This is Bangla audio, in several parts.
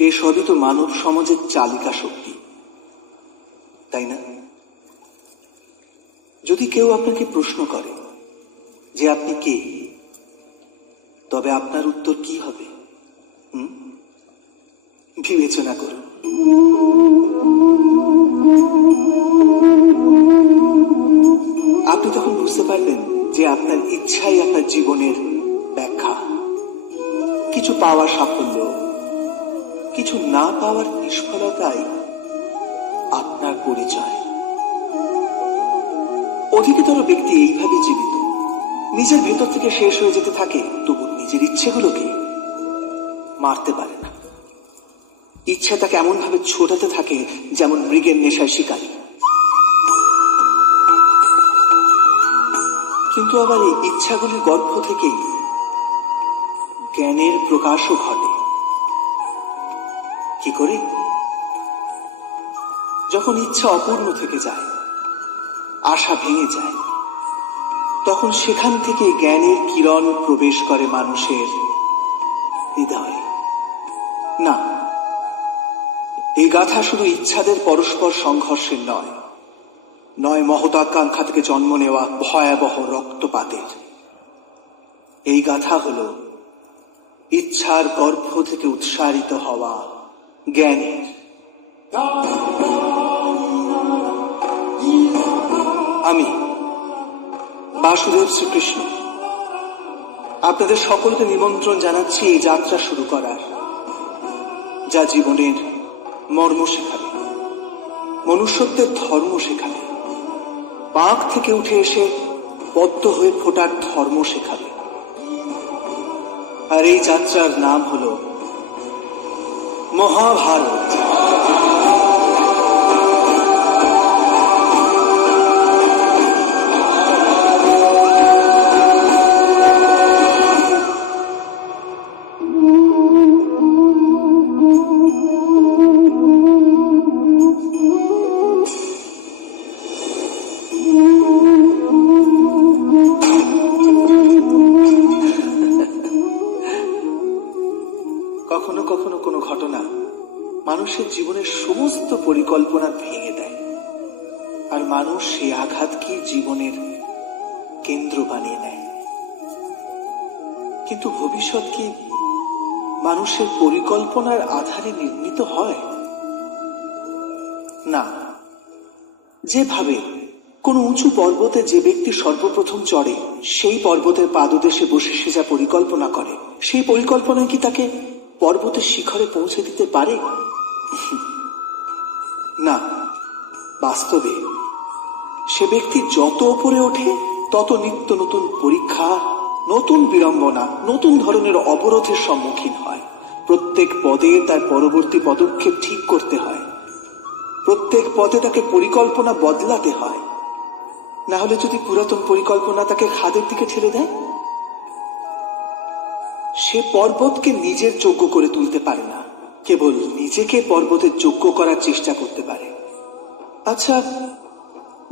এই সবই তো মানব সমাজের চালিকা শক্তি, তাই না? যদি কেউ আপনাকে প্রশ্ন করে যে আপনি কে, তবে আপনার উত্তর কি হবে? বিবেচনা করুন। আপনি তখন বুঝতে পারবেন যে আপনার ইচ্ছাই আপনার জীবনের ব্যাখ্যা। কিছু পাওয়ার সাফল্য কিছু না পাওয়ার নিষ্ফলতাই আপনার পরিচয়। অধিকতর ব্যক্তি এইভাবে জীবিত। নিজের ভেতর থেকে শেষ হয়ে যেতে থাকে, তবু নিজের ইচ্ছেগুলোকে মারতে পারে না। ইচ্ছে তাকে এমন ভাবে ছোটাতে থাকে যেমন মৃগের নেশায় শিকারী। কিন্তু আবার এই ইচ্ছাগুলির গর্ভ থেকেই জ্ঞানের প্রকাশও ঘটে। করে, যখন ইচ্ছা অপূর্ণ থেকে যায়, আশা ভেঙে যায়, তখন সেখান থেকে জ্ঞানের কিরণ প্রবেশ করে মানুষের হৃদয়ে। না, এই গাথা শুধু ইচ্ছাদের পরস্পর সংঘর্ষের নয় নয় মহতাকাঙ্ক্ষা থেকে জন্ম নেওয়া ভয়াবহ রক্তপাতের। এই গাথা হল ইচ্ছার গর্ভ থেকে উৎসারিত হওয়া জ্ঞানের আমি বাসুদেব শ্রীকৃষ্ণ। আপনাদের সকলকে নিমন্ত্রণ জানাচ্ছি এই যাত্রা শুরু করার, যা জীবনের মর্ম শেখাবে। মনুষ্যত্বের ধর্ম শেখাবে। পাক থেকে উঠে এসে পদ্ম হয়ে ফোটার ধর্ম শেখাবে। আর এই যাত্রার নাম হল মহাভারত। মানুষের জীবনের সমস্ত পরিকল্পনা ভেঙে দেয়। আর মানুষ সেই আঘাতকে জীবনের কেন্দ্র বানিয়ে নেয়। কিন্তু ভবিষ্যৎ কি মানুষের পরিকল্পনার আধারে নির্মিত হয়? না। যেভাবে কোন উঁচু পর্বতে যে ব্যক্তি সর্বপ্রথম চড়ে, সেই পর্বতের পাদদেশে বসে সে যা পরিকল্পনা করে, সেই পরিকল্পনা কি তাকে পর্বতের শিখরে পৌঁছে দিতে পারে? না, বাস্তবে সে ব্যক্তি যত উপরে ওঠে, তত নিত্য নতুন পরীক্ষা, নতুন বিড়ম্বনা, নতুন ধরনের অবরোধের সম্মুখীন হয়। প্রত্যেক পদে তার পরবর্তী পদক্ষেপ ঠিক করতে হয়। প্রত্যেক পদে তাকে পরিকল্পনা বদলাতে হয়। না হলে যদি পুরাতন পরিকল্পনা তাকে খাদের দিকে ঠেলে দেয়? সে পর্বতকে নিজের যোগ্য করে তুলতে পারে না। কেবল নিজেকে পর্বতের যোগ্য করার চেষ্টা করতে পারে। আচ্ছা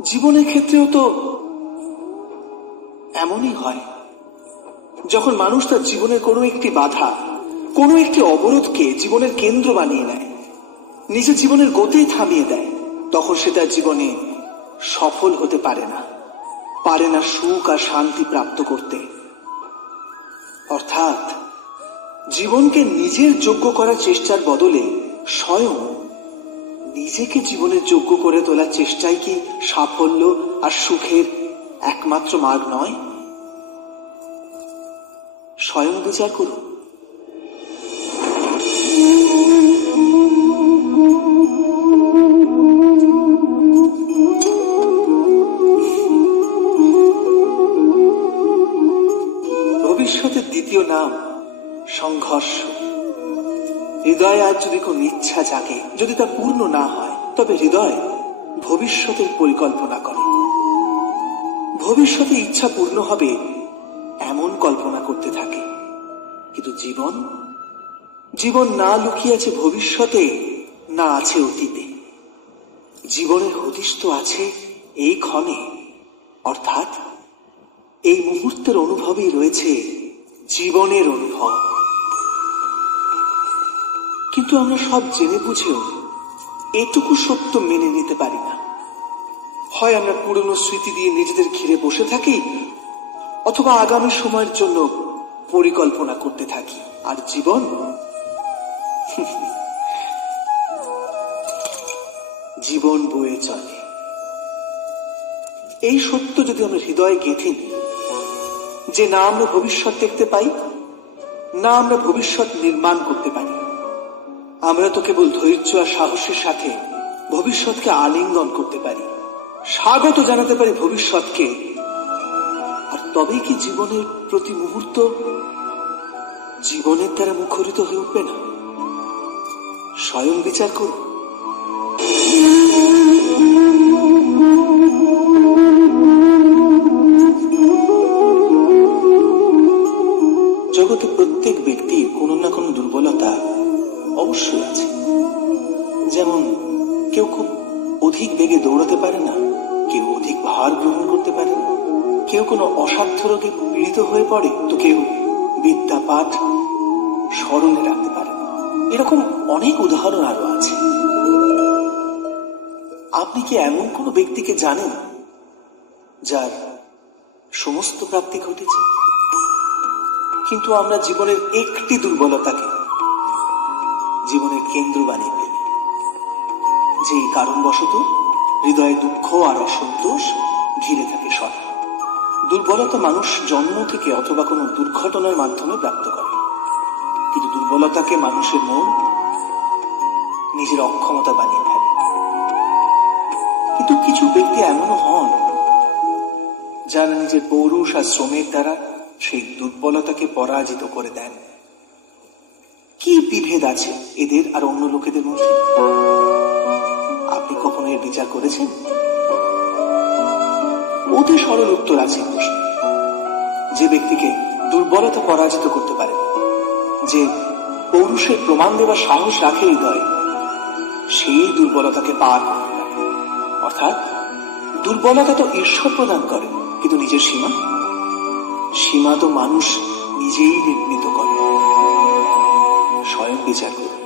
জীবনের ক্ষেত্রেও তো এমনই হয়। যখন মানুষ তার জীবনের কোনো একটি বাধা, কোনো একটি অবরোধকে জীবনের কেন্দ্র বানিয়ে নেয়, নিজের জীবনের গতি থামিয়ে দেয়, তখন সে তার জীবনে সফল হতে পারে না। পারে না সুখ আর শান্তি প্রাপ্ত করতে। অর্থাৎ জীবনকে নিজের যোগ্য করার চেষ্টার বদলে স্বয়ং নিজেকে জীবনের যোগ্য করে তোলার চেষ্টাই কি সাফল্য আর সুখের একমাত্র মার্গ নয়? স্বয়ং বিচার করুন। হৃদয়ে আজ যদি কোন ইচ্ছা জাগে, যদি তা পূর্ণ না হয়, তবে হৃদয় ভবিষ্যতের পরিকল্পনা করে। ভবিষ্যতে ইচ্ছা পূর্ণ হবে এমন কল্পনা করতে থাকে। কিন্তু জীবন জীবন না লুকিয়ে আছে ভবিষ্যতে, না আছে অতীতে। জীবনের হদিশ আছে এই ক্ষণে। অর্থাৎ এই মুহূর্তের অনুভবই রয়েছে জীবনের অনুভব। কিন্তু আমরা সব জেনে বুঝেও এটুকু সত্য মেনে নিতে পারি না। হয় আমরা পুরনো স্মৃতি দিয়ে নিজেদের ঘিরে বসে থাকি, অথবা আগামী সময়ের জন্য পরিকল্পনা করতে থাকি। আর জীবন? জীবন বয়ে চলে। এই সত্য যদি আমরা হৃদয়ে গেঁথে নিই যে না আমরা ভবিষ্যৎ দেখতে পাই, না আমরা ভবিষ্যৎ নির্মাণ করতে পারি। আমরা তো কেবল ধৈর্য আর সাহসের সাথে ভবিষ্যৎকে আলিঙ্গন করতে পারি। স্বাগত জানাতে পারি ভবিষ্যৎকে। আর তবেই কি জীবনের প্রতি মুহূর্ত জীবনের দ্বারা মুখরিত হয়ে উঠবে না? স্বয়ং বিচার করুন। জগতে প্রত্যেক ব্যক্তি কোনো না অবশ্যই আছে যেমন কেউ খুব অধিক বেগে দৌড়াতে পারে না, কেউ অধিক ভার গ্রহণ করতে পারে না, কেউ কোনো অসাধ্য রোগে পীড়িত হয়ে পড়ে, তো কেউ বিদ্যা পাঠ স্মরণে রাখতে পারে এরকম অনেক উদাহরণ আরও আছে। আপনি কি এমন কোনো ব্যক্তিকে জানেন যার সমস্ত প্রাপ্তি ঘটেছে? কিন্তু আমরা জীবনের একটি দুর্বলতাকে জীবনের কেন্দ্র বানিয়ে ফেলি। যে কারণবশত হৃদয়ে দুঃখ আর অসন্তোষ ঘিরে থাকে সদা দুর্বলতা মানুষ জন্ম থেকে অথবা কোনো দুর্ঘটনার মাধ্যমে প্রাপ্ত করে। কিন্তু দুর্বলতাকে মানুষের মন নিজের অক্ষমতা বানিয়ে ফেলে। কিন্তু কিছু ব্যক্তি এমনও হন, যারা নিজের পৌরুষ আর শ্রমের দ্বারা সেই দুর্বলতাকে পরাজিত করে দেন। কি বিভেদ আছে এদের আর অন্য লোকেদের মধ্যে? আপনি কখনো এর বিচার করেছেন? অতি সরল উত্তর আছে প্রশ্নে। যে ব্যক্তিকে দুর্বলতা পরাজিত করতে পারে, যে পৌরুষের প্রমাণ দেওয়ার সাহস রাখে হৃদয়ে, সেই দুর্বলতাকে পারে। অর্থাৎ, দুর্বলতা তো ঈশ্বর প্রদান করে, কিন্তু নিজের সীমা? সীমা তো মানুষ নিজেই নির্মিত করে। স্বয়ং বিচার করুন